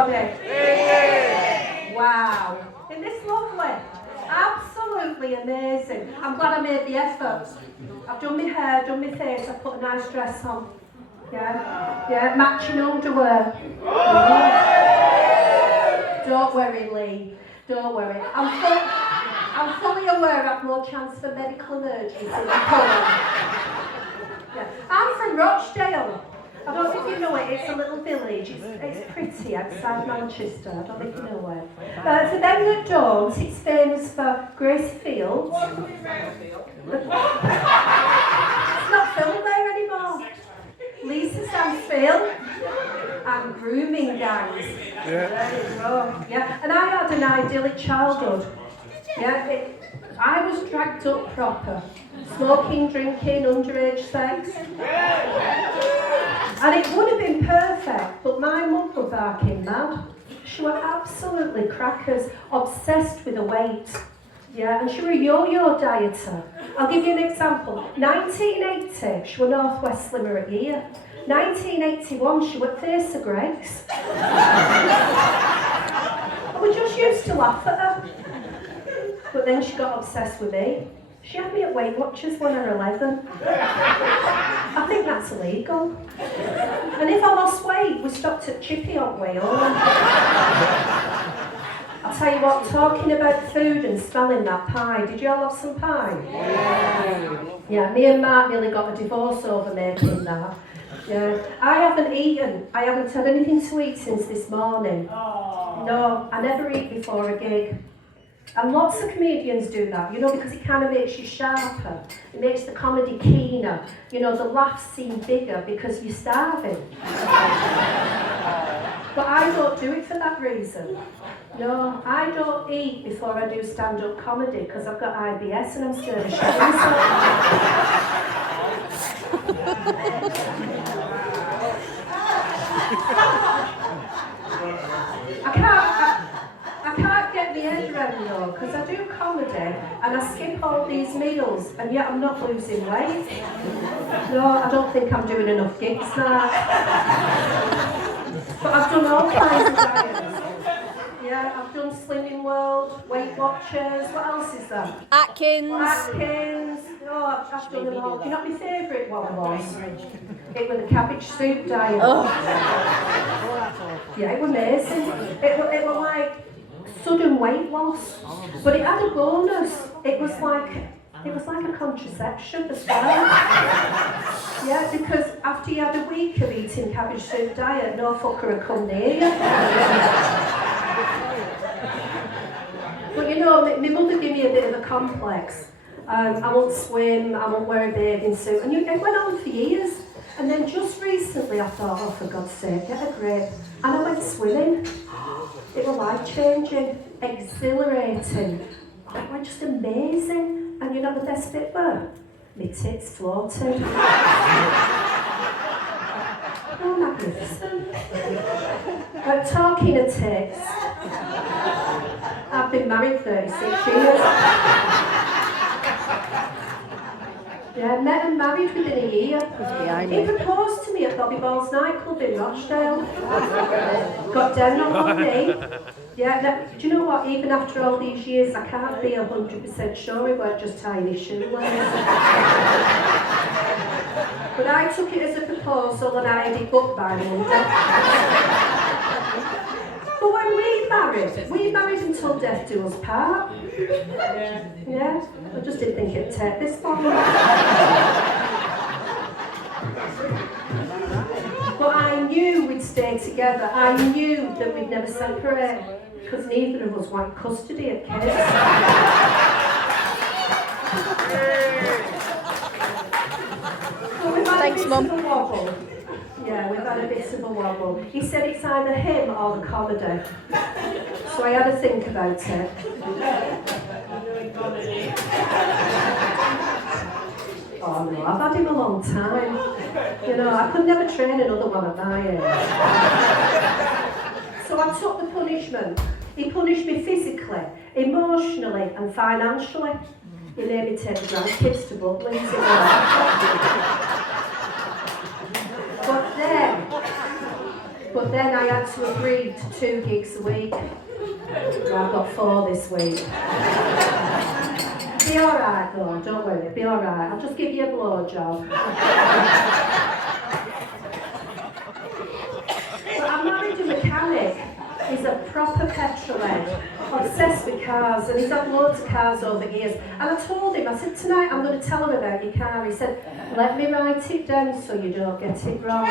everybody? Wow. Isn't this lovely? Absolutely amazing. I'm glad I made the effort. I've done my hair, done my face, I've put a nice dress on. Yeah, matching underwear. Don't worry, Lee. Don't worry. I'm fully aware I've more chance for medical emergencies in Poland. Yeah. I'm from Rochdale. I don't know if you know it, it's a little village. It's pretty outside Manchester. I don't know if you know it. For them that don't, it's famous for Grace Fields. It's not filmed there anymore. Lisa Sansfield and grooming gangs. There you go. Yeah, and I had an idyllic childhood. Yeah, I was dragged up proper. Smoking, drinking, underage sex. And it would have been perfect, but my mum was barking mad. She was absolutely crackers, obsessed with the weight. Yeah, and she was a yo-yo dieter. I'll give you an example. 1980, she was North West Slimmer at year. 1981, she was Face of Greggs. We just used to laugh at her. But then she got obsessed with me. She had me at Weight Watchers when I was 11. I think that's illegal. And if I lost weight, we stopped at Chippy on way home. I'll tell you what, talking about food and smelling that pie, did you all have some pie? Yeah, me and Mark nearly got a divorce over making that. Yeah, I haven't had anything to eat since this morning. No, I never eat before a gig. And lots of comedians do that, because it kind of makes you sharper. It makes the comedy keener. The laughs seem bigger because you're starving. But I don't do it for that reason. No, I don't eat before I do stand-up comedy because I've got IBS and I'm scared of shitting myself. I can't get my head around though, because I do comedy and I skip all these meals and yet I'm not losing weight. No, I don't think I'm doing enough gigs now. But I've done all kinds of diets. Yeah, I've done Slimming World, Weight Watchers, what else is there? Atkins. Oh, I've done them all. Do you know what my favourite one was? It was the cabbage soup diet. Oh. Yeah, it was amazing. It was like sudden weight loss, but it had a bonus. It was like a contraception as well. Yeah, because after you had a week of eating cabbage soup diet, no fucker would come near you. But my mother gave me a bit of a complex. I won't swim, I won't wear a bathing suit, and it went on for years. And then just recently I thought, oh for God's sake, get a grip. And I went swimming. It was life-changing, exhilarating, it was just amazing. And you know the best bit were? My tits floated. Oh, magnificent. Talking of tits, I've been married 36 years. Yeah, met and married within a year. He proposed to me at Bobby Ball's nightclub in Rochdale. Got down on one knee. Yeah, do you know what? Even after all these years, I can't be 100% sure he weren't just tying his shoelace. But I took it as a proposal and I had it booked by Monday. But when we married until death do us part. Yeah, I just didn't think it'd take this long. But I knew we'd stay together. I knew that we'd never separate because neither of us want custody of kids. Thanks, Mum. Yeah, we've had a bit of a wobble. He said it's either him or the comedy. So I had to think about it. Oh no, I've had him a long time. I could never train another one at my age. So I took the punishment. He punished me physically, emotionally and financially. He made me take the grandkids to Butlins. But then, But then I had to agree to 2 gigs a week. Well, I've got 4 this week. Be alright though, don't worry, be alright. I'll just give you a blowjob. But I married a mechanic. He's a proper petrolhead, obsessed with cars, and he's had loads of cars over the years. And I told him, I said, tonight I'm going to tell him about your car. He said, let me write it down so you don't get it wrong.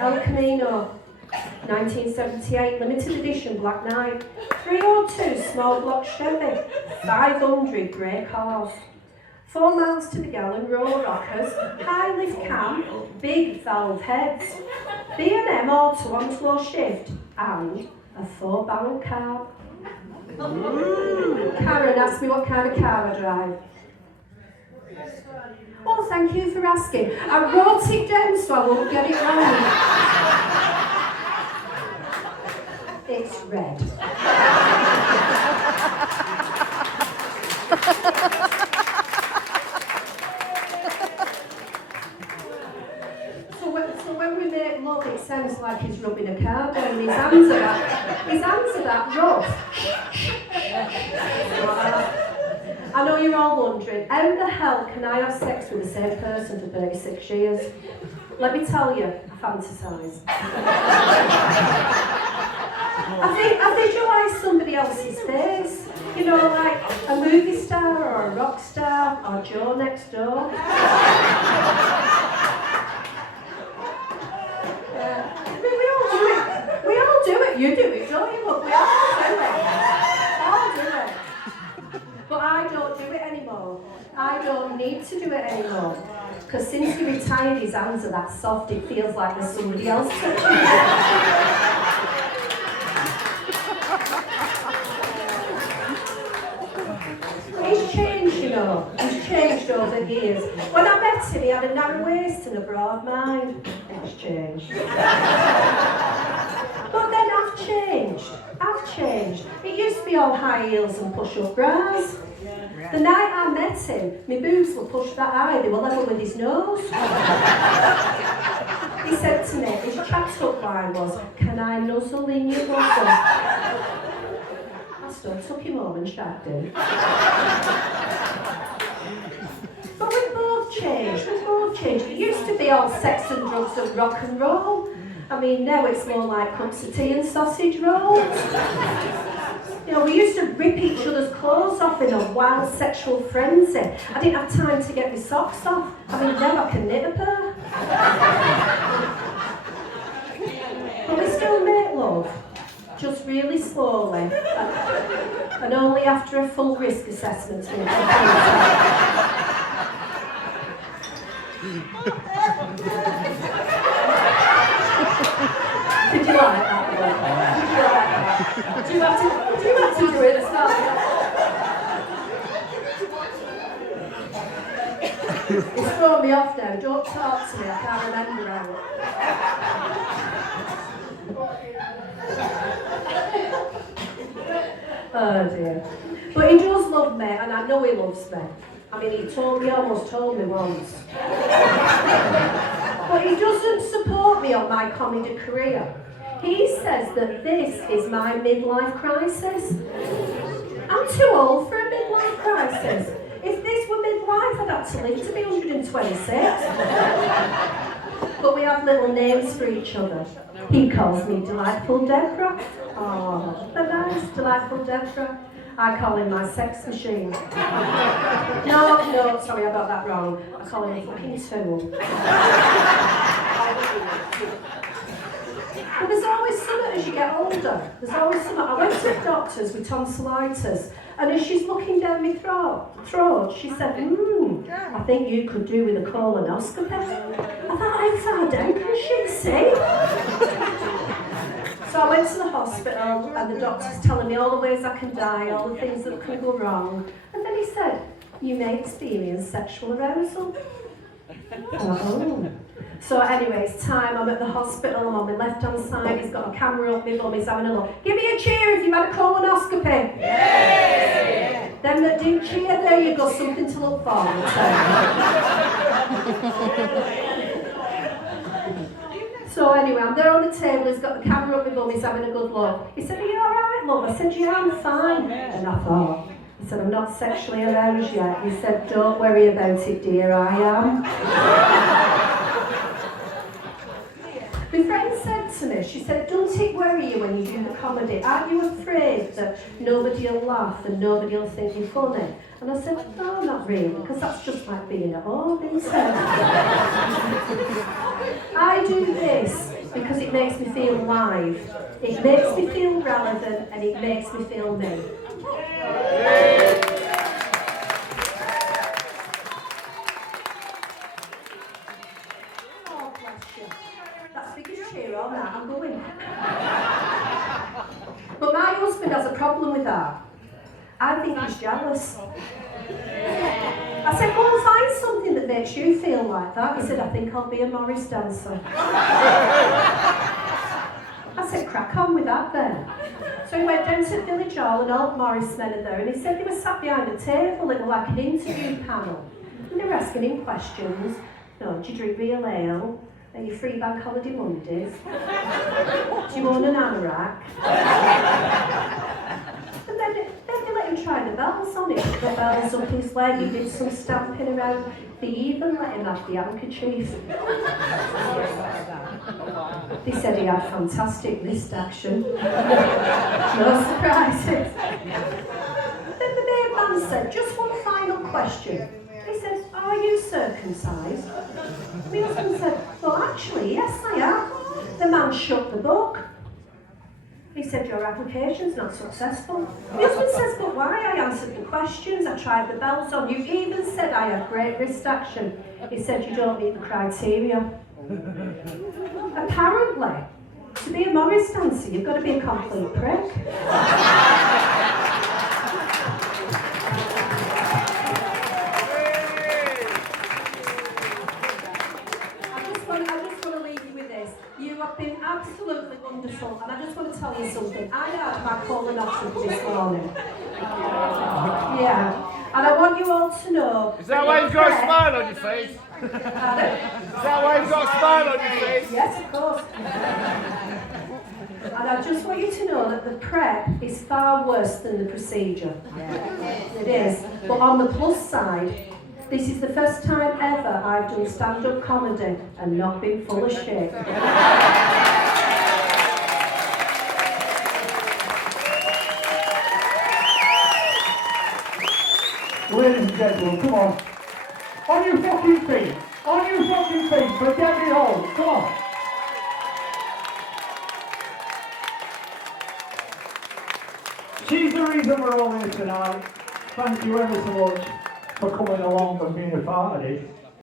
El Camino, 1978, limited edition, black knight, 302 small block Chevy, 500 grey cars. 4 miles to the gallon, roll rockers, high lift cam, big valve heads, B&M auto on slow shift, and a 4-barrel carb. Karen asked me what kind of car I drive. Oh, thank you for asking. I wrote it down so I won't get it wrong. It's red. So when we make love, it sounds like he's rubbing a car down. His hands are that rough. I know you're all wondering, how the hell can I have sex with the same person for 36 years? Let me tell you, I fantasise. I visualise somebody else's face. You know, like a movie star or a rock star or Joe next door. We all do it. You do it, don't you? But we all do it. But I don't do it anymore. I don't need to do it anymore. Because since he retired, his hands are that soft, it feels like there's somebody else touching them. He's changed, you know. He's changed over the years. When I met him, he had a narrow waist and a broad mind. It's changed. But then I've changed. It used to be all high heels and push-up bras. The night I met him, my boobs were pushed that high, they were level with his nose. He said to me, his chat-up line was, can I nuzzle in your bosom? I still took him home and shagged him. But we've both changed. It used to be all sex and drugs and rock and roll. I mean, now it's more like cups of tea and sausage rolls. You know, we used to rip each other's clothes off in a wild sexual frenzy. I didn't have time to get my socks off. I mean, now I can knit a pair. But we still make love, just really slowly, and only after a full risk assessment. Did you like that one? Do you have to do it as well? It's thrown me off now. Don't talk to me. I can't remember how. Oh dear. But he does love me, and I know he loves me. I mean, he almost told me once. But he doesn't support me on my comedy career. He says that this is my midlife crisis. I'm too old for a midlife crisis. If this were midlife, I'd have to live to be 126. But we have little names for each other. He calls me Delightful Deborah. Oh, the nice Delightful Deborah. I call him my sex machine. No, sorry, I got that wrong. I call him a fucking tool. But there's always something as you get older. There's always something. I went to the doctor's with tonsillitis, and as she's looking down my throat, she said, I think you could do with a colonoscopy. I thought, how far down can she see? So I went to the hospital, and the doctor's telling me all the ways I can die, all the things that can go wrong. And then he said, you may experience sexual arousal. Oh. So anyway, it's time. I'm at the hospital. I'm on my left-hand side. He's got a camera up my bum. He's having a look. Give me a cheer if you've had a colonoscopy. Yay! Them that do cheer, there you go, something to look forward to. So anyway, I'm there on the table, he's got the camera up my bum, he's having a good look. He said, are you alright, love? I said, yeah, I'm fine. And I thought, he said, I'm not sexually aroused yet. He said, don't worry about it, dear, I am. My friend said to me, she said, don't it worry you when you do the comedy? Aren't you afraid that nobody will laugh and nobody will think you're funny? And I said, no, not really, because that's just like being at home, isn't it? I do this because it makes me feel alive. It makes me feel relevant and it makes me feel me. Oh, bless you. That's because cheer on that, I'm going. But my husband has a problem with that. I think he's jealous. I said, go and find something that makes you feel like that. He said, I think I'll be a Morris dancer. I said, crack on with that then. So he went down to Village Hall and all Morris men are there, and he said they were sat behind a table, it was like an interview panel. And they were asking him questions. No, do you drink real ale? Are you free bank holiday Mondays? Do you own an anorak? And then they let him try the bells on it. The bells up his leg, he did some stamping around. They even let him have the handkerchief. They said he had fantastic wrist action. No surprises. Then the main man said, just one final question. He says, are you circumcised? My husband said, well actually, yes I am. The man shut the book. He said, your application's not successful. My husband says, but why? I answered the questions, I tried the bells on. You even said I had great wrist action. He said, you don't meet the criteria. Apparently, to be a Morris dancer, you've got to be a complete prick. You have been absolutely wonderful, and I just want to tell you something. I had my colonoscopy this morning. Yeah, and I want you all to know. Is that why you've got a smile on your face? Is that why you've got a smile on your face? Yes, of course. And I just want you to know that the prep is far worse than the procedure. Yeah. It is. But on the plus side, this is the first time ever I've done stand-up comedy and not been full of shit. Ladies and gentlemen, come on. On your fucking feet. On your fucking feet for Debbie Hall. Come on. She's the reason we're all here tonight. Thank you ever so much for coming along and being a part of this.